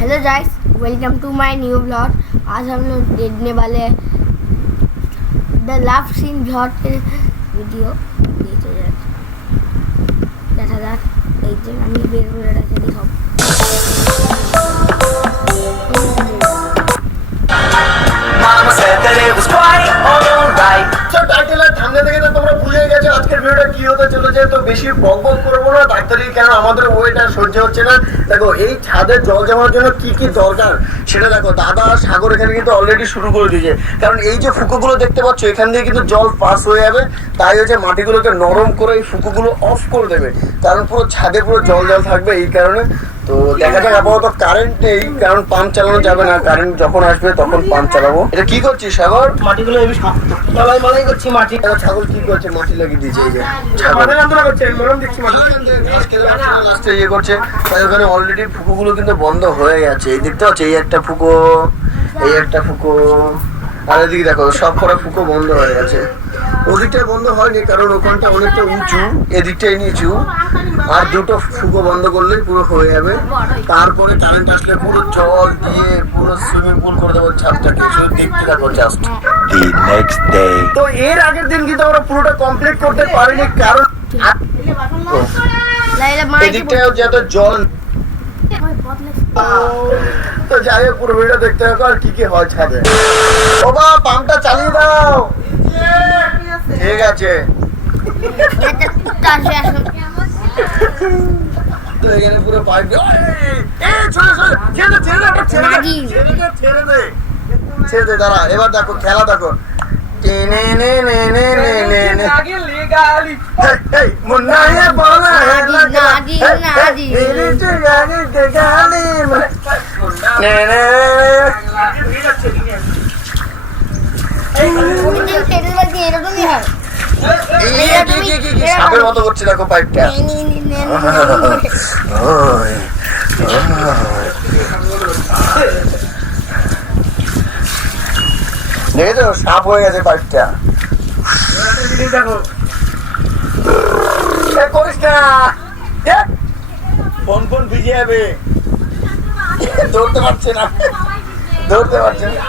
Hello guys, welcome to my new blog. आज हम लोग देखने वाले हैं द लव सीन ब्लॉग के वीडियो। দেখা যাক এই যে আমি বের করে রেখে দিই সব। Mama said that it was quite alright. টাইটেলের থাম্বনেল থেকে তো তোমরা বুঝে গেছো আজকের ভিডিওটা কি হতে চলেছে। তো বেশি বকবক করবো না, ডাক্তারি কেন আমাদের ওয়েটা সহ্য হচ্ছে না। দেখো এই ছাদে জল জমার জন্য কি কি দরকার সেটা দেখো। দাদা সাগর এখানে কিন্তু অলরেডি শুরু করে দিয়েছে, কারণ এই যে ফুকোগুলো দেখতে পাচ্ছ এখান দিয়ে কিন্তু জল পাস হয়ে যাবে। তাই হচ্ছে মাটিগুলোকে নরম করে এই ফুকোগুলো অফ করে দেবে, কারণ পুরো ছাদে পুরো জল জল থাকবে এই কারণে। তো দেখা যাক, আপাতত কারেন্ট নেই কারণ পাম্প চালানো যাবে না, কারেন্ট যখন আসবে তখন পাম্প চালাবো। এটা কি করছিস সাগর? মাটিগুলো এবি শক্ত মালাই করছি মাটি। ছাগল কি করছে? মাটি লাগিয়ে দিয়েছে এই যে ছাগল মাটি যন্ত্রণা করছে, মরম দেখছি মাটি লাস্টে ইয়ে করছে। তাই ওখানে অলরেডি ফুকুগুলো কিন্তু বন্ধ হয়ে গেছে। এই দেখতে পাচ্ছ, এই একটা ফুকো, এই একটা ফুকো, আর এদিকে দেখো সব কটা ফুকো বন্ধ হয়ে গেছে। ওদিকটা বন্ধ হয়নি কারণ ওখানটা অনেকটা উঁচু, এদিকটাই নিচু। আর দুটো ফুকো বন্ধ করলেই পুরো হয়ে যাবে। তারপরে কারেন্ট আসলে পুরো জল দিয়ে পুরো সুইমিং পুল করে দেবো ছাদটাকে। শুধু দেখতে থাকো জাস্ট। The next day. তো এর আগের দিন কিন্তু আমরা পুরোটা কমপ্লিট করতে পারিনি কারণ এদিকটাও যত জল। তো যাই হোক, পুরো ভিডিও দেখতে হবে আর কি কি হয় ছাদে। ও বা পাম্পটা চালিয়ে দাও। ঠিক আছে। তো এখানে পুরো পাইপ ছেড়ে দে। দাঁড়া, এবার দেখো খেলা দেখো। মুন্না বলা সাপের মতো করছে দেখো পাইপটা। দেখেছো সাপ হয়ে গেছে পাইপটা। করিস না, ফোন ফোন ভিজে যাবে। দৌড়তে পারছে না, দৌড়তে পারছে না।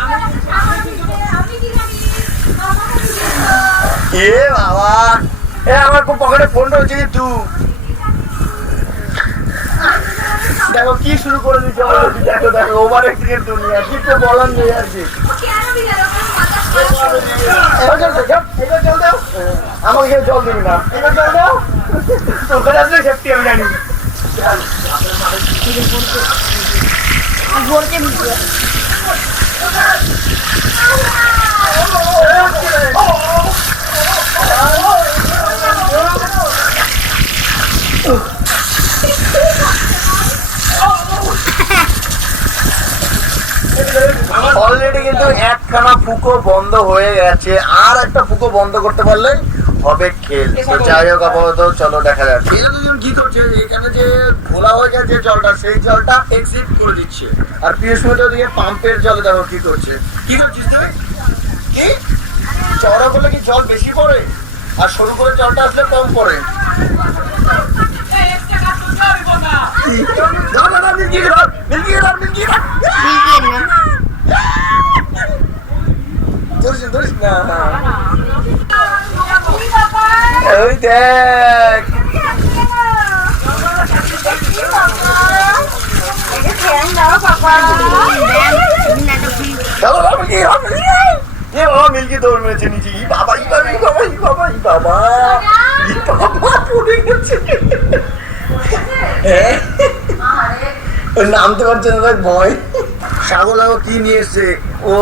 এ বাবা, এ আমার পকেটে ফোন রয়েছে কিন্তু। দেখো কি শুরু করে দিচ্ছে। দেখো দেখো ওভার অ্যাক্টিং এর দুনিয়া, কিছু বলার নেই আর কি। আমাকে জল দিবি না, এবার জল দাও। তোকে আসলে সেফটি আমি জানি। অলরেডি কিন্তু একখানা ফুকো বন্ধ হয়ে গেছে, আর একটা ফুকো বন্ধ করতে পারলে হবে খেল। তো যাই হোক, আপাতত চলো দেখা যাক এরা দুজন কি করছে। এখানে যে খোলা হয়ে গেছে জলটা, সেই জলটা এক্সিট করে দিচ্ছে। আর পিএসমিটার দিকে পাম্পের জলে দেখো কি করছে। কি করছিস তুই? কি চড়া করলে কি জল বেশি পড়ে, আর সরু করে জলটা আসলে কম পড়ে? ওই দেখ মিল্কি দৌড় মেরেছে নিচে। বাবা ই বাবা ই বাবা ই বাবা ই বাবা ই বাবা পড়ে গেছে। নামতে পারছে না, দেখ ভয়। সাগর লাগো কি নিয়ে এসছে ও।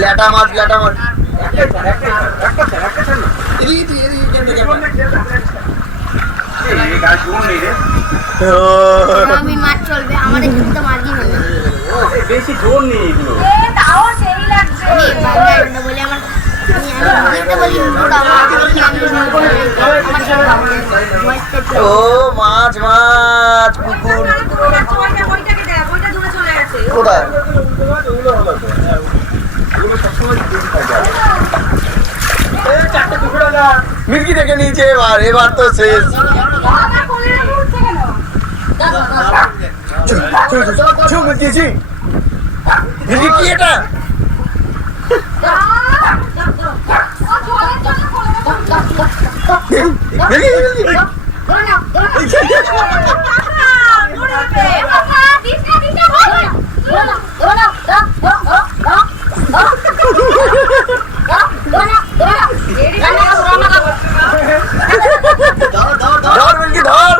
ল্যাটা মাছ, ল্যাটা মাছ। মাছ চলবে আমাদের কিন্তু মাছই হবে বেশি জোর নেই এগুলো। বলে আমার ও মাছ মাছ পুকুর কোথায়? মিল্কি দেখে নিয়েছে এবার, এবার তো শেষ। চুমু দিয়েছি কি এটা ধর মিল্কি ধর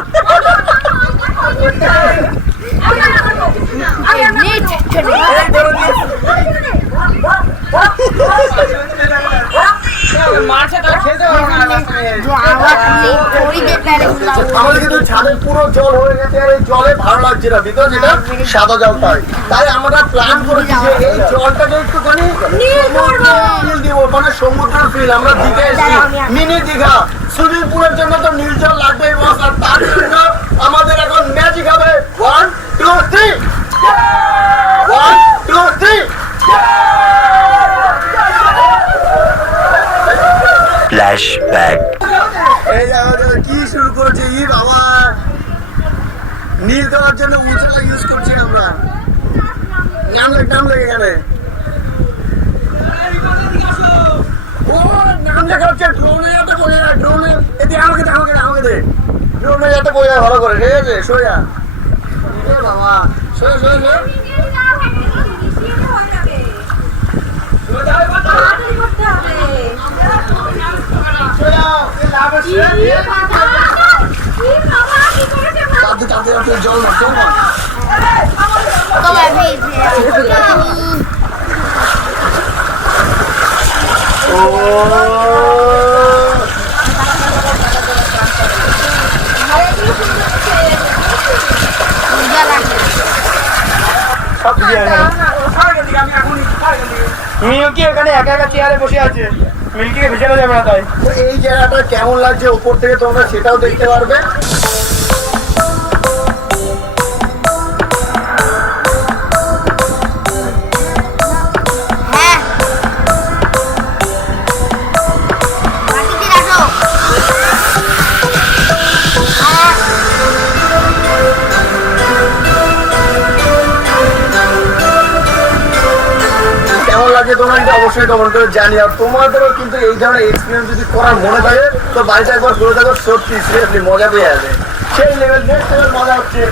আমাদের কিন্তু ছাদের পুরো জল হয়ে গেছে আর এই জলে ভালো লাগছে না ভিতরে যেটা সাদা জল তাই আমরা প্ল্যান করেছি যে এই জলটাকে একটুখানি নীল দিব মানে সমুদ্রের ফিল আমরা দীঘা এসেছি মিনি দীঘা সুইমিং পুলের জন্য তো নীল জল লাগবে এবং তার জন্য আমাদের এখন ম্যাজিক হবে 1 2 3 1 2 3 Flashback. এই আমাদের কি শুরু করেছে ই বাবা নীল দেওয়ার জন্য উজালা ইউজ করছি আমরা নাম লেগে এখানে ও নাম লেখা হচ্ছে ড্রোনে যাতে বোঝা যায় ড্রোনে এতে আমাকে দে ড্রোনে যাতে বোঝা ভালো করে ঠিক আছে সোজা বাবা সোজা জল না মিল্কি এখানে একা একা চেয়ারে বসে আছে মিল্কিকে ভেজানো যাবে না তাই তো এই জায়গাটা কেমন লাগছে উপর থেকে তোমরা সেটাও দেখতে পারবে তোমরা কিন্তু অবশ্যই কমেন্ট করে জানি আর তোমাদেরও কিন্তু এই ধরনের এক্সপিরিয়েন্স যদি করার মনে থাকে তো বাড়িতে একবার করে থাকো সত্যি সিরিয়াসলি মজা পেয়ে যাবে সেই লেভেল নেক্সট লেভেল মজা হচ্ছে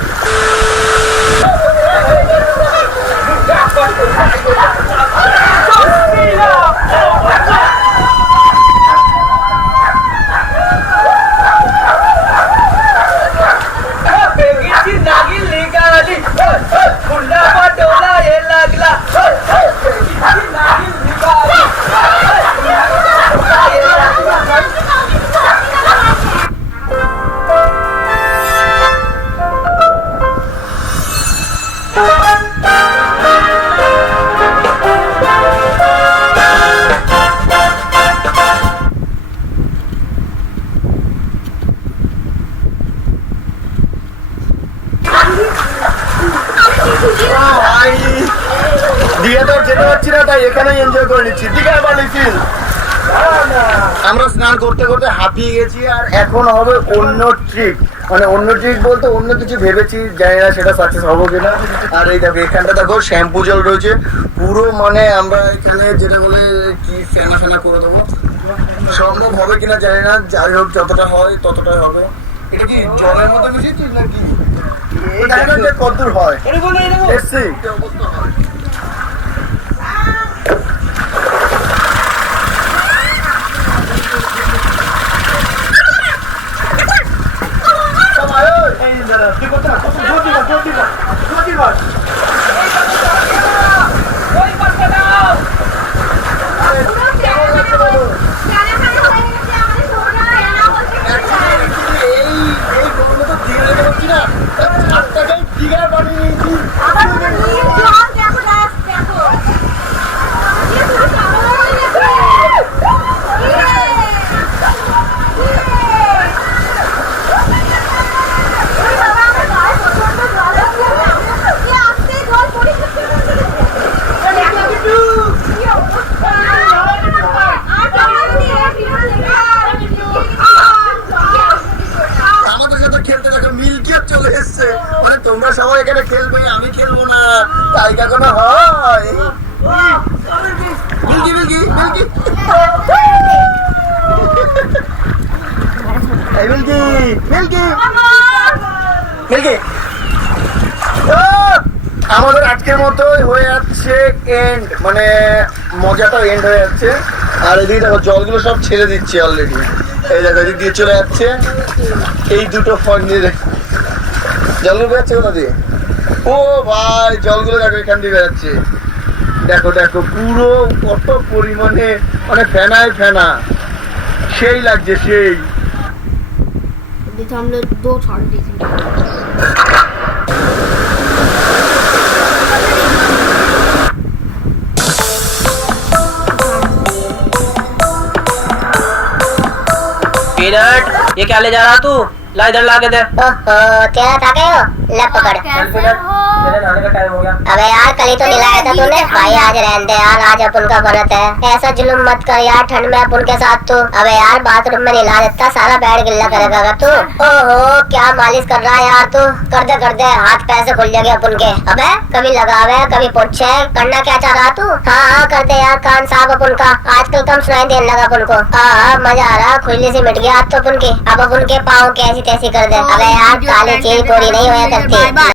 দীঘাতে যেতে পারছি না তাই এখানেই এনজয় করে নিচ্ছি দীঘার বালি ফিল আমরা স্নান করতে করতে হাঁপিয়ে গেছি আর এখন হবে অন্য ট্রিপ মানে অন্য ট্রিপ বলতে অন্য কিছু ভেবেছি জানি না সেটা সাকসেস হবো কিনা আর এই দেখো এখানটা দেখো শ্যাম্পু জল রয়েছে পুরো মানে আমরা এখানে যেটা বলে কি ফেনা করে দেবো সম্ভব হবে কিনা জানি না যাই হোক যতটা হয় ততটাই হবে এটা কি জলের মতো মিশিয়েছিস নাকি কতদূর হয় এসছি ও এখানে খেলবে, আমি খেলবো না, তাই কখনো হয়? মিল্কি মিল্কি মিল্কি এই মিল্কি মিল্কি মিল্কি আমাদের আজকের মতোই হয়ে যাচ্ছে এন্ড, মানে মজাটা এন্ড হয়ে যাচ্ছে। আর এদিকে দেখো জলগুলো সব ছেড়ে দিচ্ছে অলরেডি, এই দেখো এদিক দিয়ে চলে যাচ্ছে, এই দুটো ফোন দিয়ে জলগুলো বেরোচ্ছে কোথা দিয়ে? ও ভাই জলগুলো দেখো এখান দিয়ে বেরোচ্ছে, দেখো দেখো পুরো কত পরিমাণে, মানে ফেনায় ফেনা, সেই লাগছে সেই। अभी तो हम लोग 2 छोड़ दी थी। पीनट, ये क्या ले जा रहा तू? ला इधर ला के दे। ओहो, तेरा था क्या यो? ले पकड़। चल पीनट, तेरे नहाने का टाइम हो गया। अबे यार कल ही तो दिलाया था तूने। भाई आज रहने दे यार, आज अपन का बनत है। ऐसा जुल्म मत कर यार, ठंड में अपन के साथ तू। अबे यार बाथरूम में नहला देता, सारा बेड गिल्ला करेगा अगर तू। ओहो, क्या मालिश कर रहा है यार तू। कर दे हाथ पैर से खुल जाएंगे अपन के। अबे कभी लगावे कभी पोछे, करना क्या चाह रहा तू? हाँ कर दे यार कान साफ अपन का, आजकल कम सुनाई देने लगा अपन को। हाँ मजा आ रहा, खुजली से मिट गया आज तो अपन की। अब अपन के पाँव कैसी तैसी कर दे। अबे यार काली चीज कोरी नहीं होया करती।